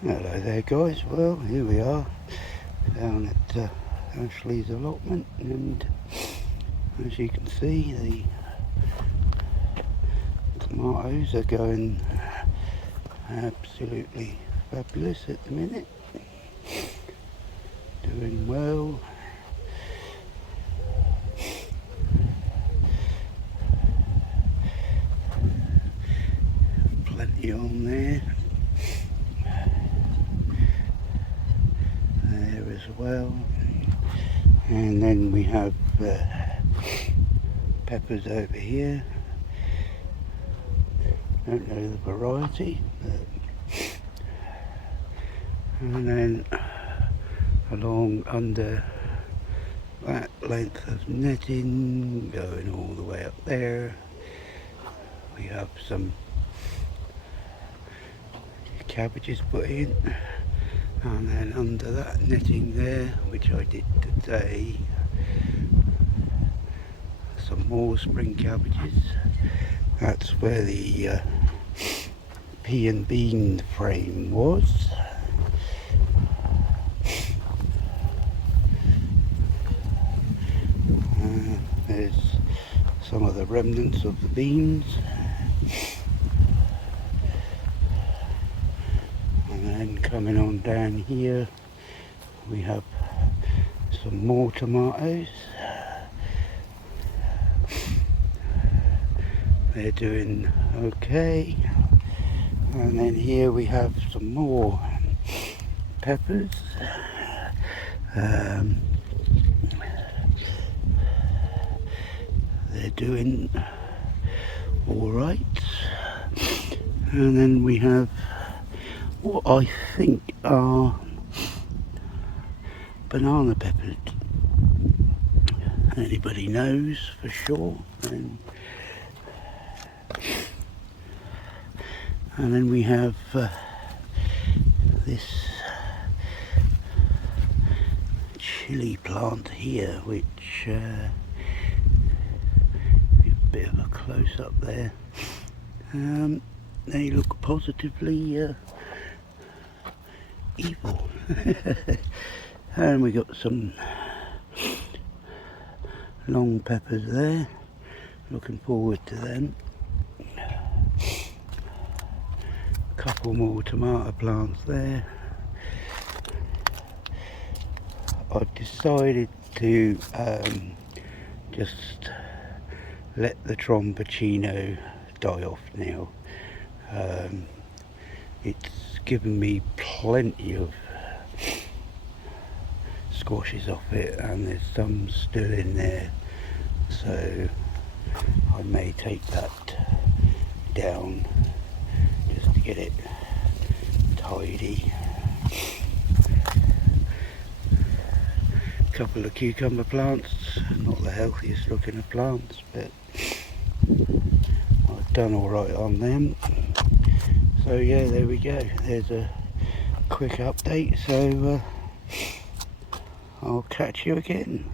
Hello there guys, well here we are down at Ashley's allotment, and as you can see the tomatoes are going absolutely fabulous at the minute, doing well. Plenty on there as well, and then we have peppers over here. Don't know the variety, and then along under that length of netting going all the way up there, we have some cabbages put in, and then under that netting there, which I did today, some more spring cabbages. That's where the pea and bean frame was. There's some of the remnants of the beans. And then coming on down here, we have some more tomatoes. They're doing okay. And then here we have some more peppers. They're doing all right. And then we have what I think are banana peppers. Anybody knows for sure? And then we have this chili plant here, which a bit of a close up there. They look positively evil. And we got some long peppers there, looking forward to them. Couple more tomato plants there. I've decided to just let the Tromboncino die off now. It's given me plenty of squashes off it, and there's some still in there, so I may take that down just to get it tidy. Couple of cucumber plants, not the healthiest looking of plants, but I've done alright on them. So yeah, there we go, there's a quick update, so I'll catch you again.